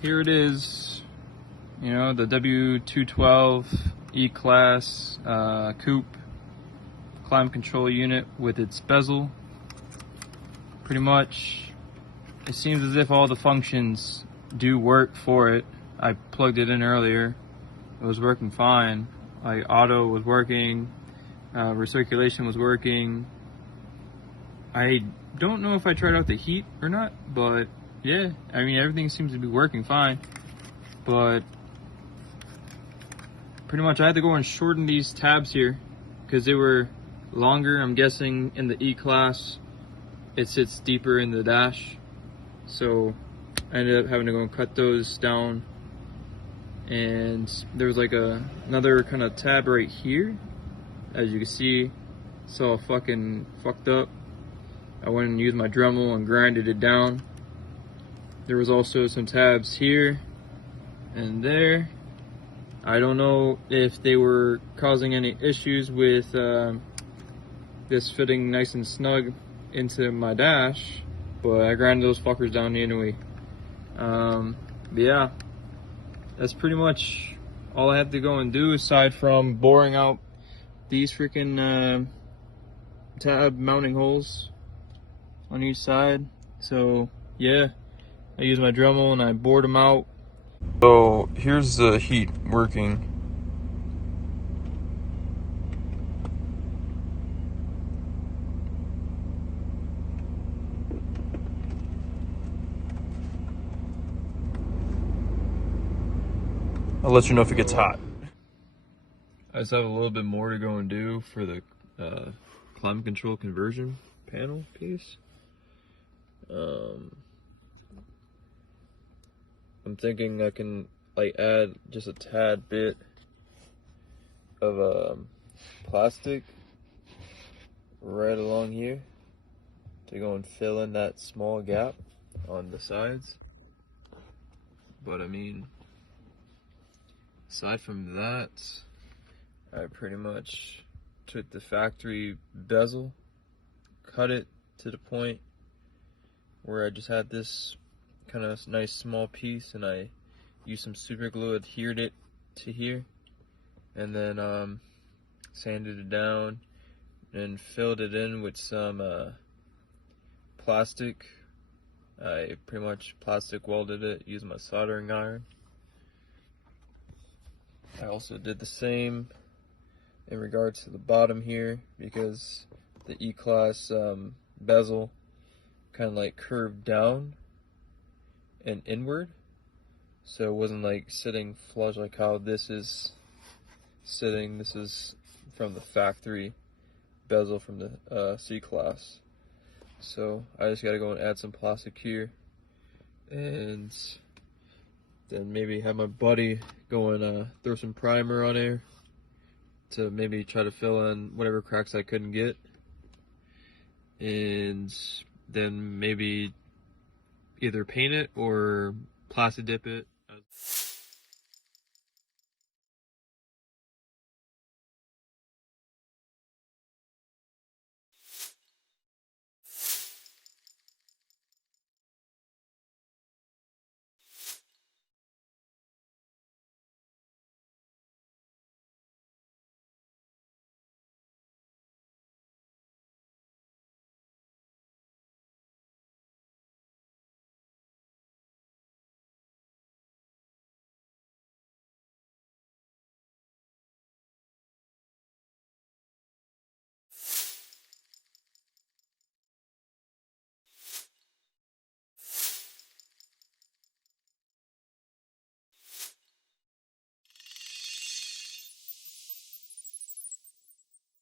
here it is, you know, the W212 E-Class coupe climate control unit with its bezel. Pretty much, it seems as if all the functions do work for it. I plugged it in earlier. It was working fine. Like auto was working, recirculation was working. I don't know if I tried out the heat or not, but yeah, I mean, everything seems to be working fine. But pretty much I had to go and shorten these tabs here because they were longer. I'm guessing in the E-Class it sits deeper in the dash, so I ended up having to go and cut those down. And there was like another kind of tab right here, as you can see. It's all fucking fucked up. I went and used my Dremel and grinded it down. There was also some tabs here and there. I don't know if they were causing any issues with this fitting nice and snug into my dash, but I grinded those fuckers down anyway. But yeah, that's pretty much all I had to go and do, aside from boring out these freaking tab mounting holes on each side. So yeah, I used my Dremel and I bored them out. So here's the heat working. I'll let you know if it gets hot. I just have a little bit more to go and do for the climate control conversion panel piece. I'm thinking I can like add just a tad bit of plastic right along here to go and fill in that small gap on the sides. But I mean, aside from that, I pretty much took the factory bezel, cut it to the point where I just had this kind of nice small piece, and I used some super glue, adhered it to here, and then sanded it down and filled it in with some plastic. I pretty much plastic welded it, used my soldering iron. I also did the same in regards to the bottom here, because the E-Class bezel kind of like curved down and inward, so it wasn't like sitting flush like how this is sitting. This is from the factory bezel from the C-Class. So I just gotta go and add some plastic here, and then maybe have my buddy go and throw some primer on there to maybe try to fill in whatever cracks I couldn't get, and then maybe either paint it or plastic dip it.